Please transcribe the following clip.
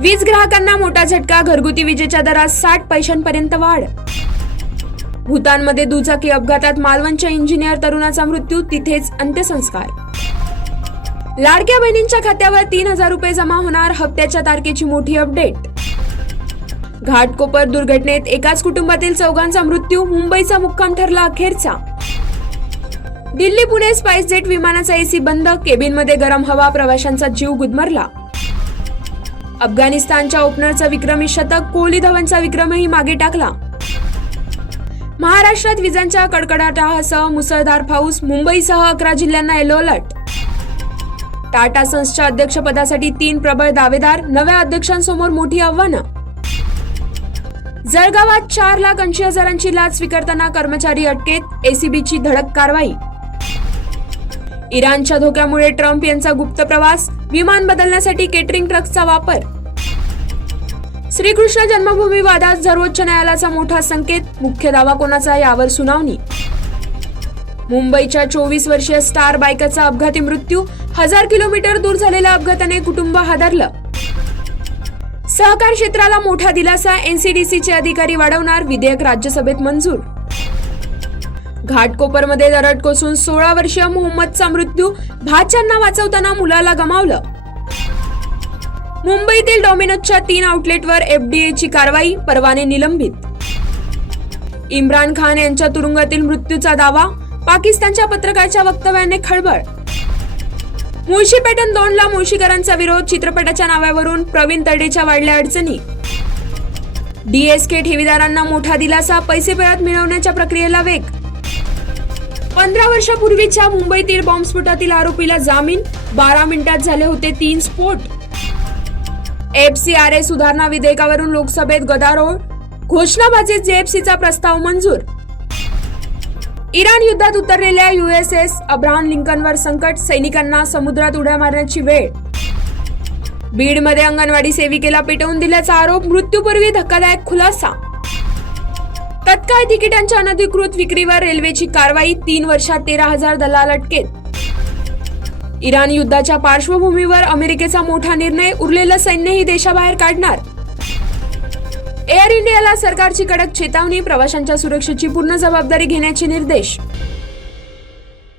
वीज ग्राहकांना मोठा झटका, घरगुती विजेच्या दरात 60 पैशांपर्यंत वाढ. भूतानमध्ये दुचाकी अपघातात मालवणच्या इंजिनियर तरुणाचा मृत्यू, तिथेच अंत्यसंस्कार. लाडक्या बहिणींच्या खात्यावर 3,000 रुपये जमा होणार, हप्त्याच्या तारखेची मोठी अपडेट. घाटकोपर दुर्घटनेत एकाच कुटुंबातील 4घांचा मृत्यू, मुंबईचा मुक्काम ठरला अखेरचा. दिल्ली पुणे स्पाइस जेट विमानाचा एसी बंद, केबिनमध्ये गरम हवा, प्रवाशांचा जीव गुदमरला. अफगाणिस्तानच्या ओपनरचं विक्रमी शतक, कोहली धवनचा विक्रमही मागे टाकला. महाराष्ट्रात विजांच्या कडकडाटासह मुसळधार पाऊस, मुंबईसह 11 जिल्ह्यांना येलो अलर्ट. टाटा सन्सच्या अध्यक्षपदासाठी 3 प्रबळ दावेदार, नव्या अध्यक्षांसमोर मोठी आव्हानं. जळगावात 4,80,000ची लाच स्वीकारताना कर्मचारी अटकेत, एसीबीची धडक कारवाई. इराणच्या धोक्यामुळे ट्रम्प यांचा गुप्त प्रवास, विमान बदलण्यासाठी केटरिंग ट्रक्सचा वापर. श्रीकृष्ण जन्मभूमी वादात सर्वोच्च न्यायालयाचा मोठा संकेत, मुख्य दावा कोणाचा यावर सुनावणी. मुंबईच्या 24 वर्षीय स्टार बायकरचा अपघाती मृत्यू, 1000 किलोमीटर दूर झालेल्या अपघाताने कुटुंब हादरलं. सहकार क्षेत्राला मोठा दिलासा, एनसीडीसीचे अधिकारी वाढवणार, विधेयक राज्यसभेत मंजूर. घाटकोपरमध्ये दरड कोसळून 16 वर्षीय मोहम्मदचा मृत्यू, भाच्यांना वाचवताना मुलाला गमावलं. मुंबईतील डॉमिनोजच्या 3 आउटलेटवर एफडीएची कारवाई, परवाने निलंबित. इम्रान खान यांच्या तुरुंगातील मृत्यूचा दावा, पाकिस्तानच्या पत्रकाराच्या वक्तव्याने खळबळ. मुळशी पॅटर्न 2ला मुळशीकरांचा विरोध, चित्रपटाच्या नावावरून प्रवीण तरडेच्या वाढल्या अडचणी. डीएसके ठेवीदारांना मोठा दिलासा, पैसे परत मिळवण्याच्या प्रक्रियेला वेग. 15 वर्षापूर्वीच्या मुंबईतील बॉम्बस्फोटातील आरोपीला जामीन, 12 मिनिटात झाले होते 3 स्फोट. एफसीआरए सुधारणा विधेयकावरून लोकसभेत गदारोळ, घोषणाबाजीत जेएफसीचा प्रस्ताव मंजूर. इराण युद्धात उतरलेल्या यूएसएस अब्राहम लिंकनवर संकट, सैनिकांना समुद्रात उड्या मारण्याची वेळ. बीडमध्ये अंगणवाडी सेविकेला पेटवून दिल्याचा आरोप, मृत्यूपूर्वी धक्कादायक खुलासा. तत्काळ तिकिटांच्या अनधिकृत विक्रीवर रेल्वेची कारवाई, 3 वर्षात 13,000 दलाल अटकेत. इराण युद्धाच्या पार्श्वभूमीवर अमेरिकेचा मोठा निर्णय, उरलेलं सैन्यही देशाबाहेर काढणार. एअर इंडियाला सरकारची कडक चेतावणी, प्रवाशांच्या सुरक्षेची पूर्ण जबाबदारी घेण्याचे निर्देश.